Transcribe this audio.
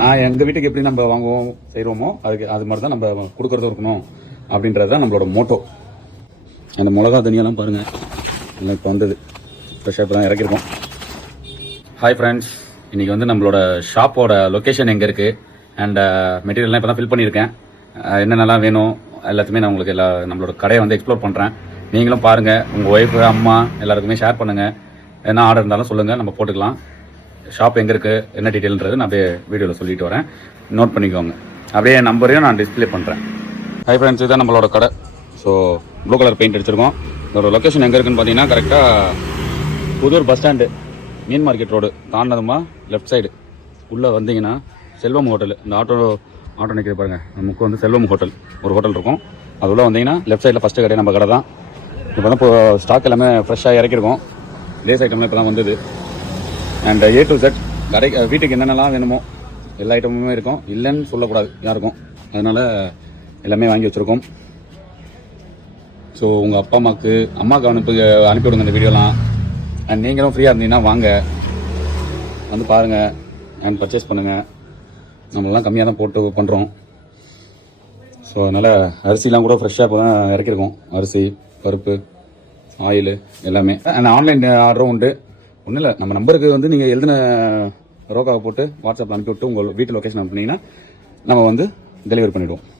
நான் எங்கள் வீட்டுக்கு எப்படி நம்ம வாங்குவோம் செய்கிறோமோ அது மாதிரி தான் நம்ம கொடுக்குறதும் இருக்கணும் அப்படின்றது தான் நம்மளோட மோட்டோ. அந்த மிளகா தனியெல்லாம் பாருங்கள், எல்லாம் இப்போ வந்தது ஃப்ரெஷ்ஷாக இப்போ தான் இறக்கிருக்கோம். ஹாய் ஃப்ரெண்ட்ஸ், இன்றைக்கி வந்து நம்மளோட ஷாப்போட லொக்கேஷன் எங்கே இருக்குது அண்ட் மெட்டீரியல்லாம் இப்போ தான் ஃபில் பண்ணியிருக்கேன். என்னென்னலாம் வேணும் எல்லாத்தையுமே நான் உங்களுக்கு நம்மளோட கடையை வந்து எக்ஸ்ப்ளோர் பண்ணுறேன். நீங்களும் பாருங்கள், உங்கள் ஒய்ஃபு அம்மா எல்லாருக்குமே ஷேர் பண்ணுங்கள். என்ன ஆர்டர் இருந்தாலும் சொல்லுங்கள், நம்ம போட்டுக்கலாம். ஷாப் எங்கே இருக்குது, என்ன டீட்டெயில்ன்றது நான் அப்படியே வீடியோவில் சொல்லிட்டு வரேன், நோட் பண்ணிக்கோங்க. அப்படியே நம்பரையும் நான் டிஸ்பிளே பண்ணுறேன். ஹை ஃப்ரெண்ட்ஸ், இதுதான் நம்மளோட கடை. ஸோ ப்ளூ கலர் பெயிண்ட் அடிச்சிருக்கோம். இதோட லொக்கேஷன் எங்கே இருக்குன்னு பார்த்தீங்கன்னா கரெக்டாக புதூர் பஸ் ஸ்டாண்டு, மீன் மார்க்கெட் ரோடு தாண்டதுமா லெஃப்ட் சைடு உள்ளே வந்தீங்கன்னா செல்வம் ஹோட்டல், இந்த ஆட்டோ நிற்கிது பாருங்கள், நமக்கு வந்து செல்வம் ஹோட்டல் ஒரு ஹோட்டல் இருக்கும். அது உள்ளே வந்தீங்கன்னா லெஃப்ட் சைடில் ஃபஸ்ட்டு கடை நம்ம கடை தான். இப்போ தான் இப்போ ஸ்டாக் எல்லாமே ஃப்ரெஷ்ஷாக இறக்கிருக்கோம். லேஸ் ஐட்டம்லாம் இப்போ தான் வந்தது. அண்ட் A to Z கடை வீட்டுக்கு என்னென்னலாம் வேணுமோ எல்லா ஐட்டமுமே இருக்கும், இல்லைன்னு சொல்லக்கூடாது யாருக்கும். அதனால் எல்லாமே வாங்கி வச்சுருக்கோம். ஸோ உங்கள் அம்மாவுக்கு அனுப்பி விடுங்க இந்த வீடியோலாம். அண்ட் நீங்களும் ஃப்ரீயாக இருந்தீங்கன்னா வாங்க, வந்து பாருங்கள் அண்ட் பர்ச்சேஸ் பண்ணுங்கள். நம்மளாம் கம்மியாக தான் போட்டு பண்ணுறோம். ஸோ அதனால் அரிசிலாம் கூட ஃப்ரெஷ்ஷாக இப்போ தான் இறக்கிருக்கோம். அரிசி, பருப்பு, ஆயில் எல்லாமே. அண்ட் ஆன்லைன் ஆர்டரும் உண்டு. ஒன்றும் இல்லை, நம்ம நம்பருக்கு வந்து நீங்கள் எழுதின ரோக்காவை போட்டு வாட்ஸ்அப்பில் அனுப்பி விட்டு உங்கள் வீட்டு லொக்கேஷன் அனுப்புனீங்கன்னா நம்ம வந்து டெலிவரி பண்ணிவிடுவோம்.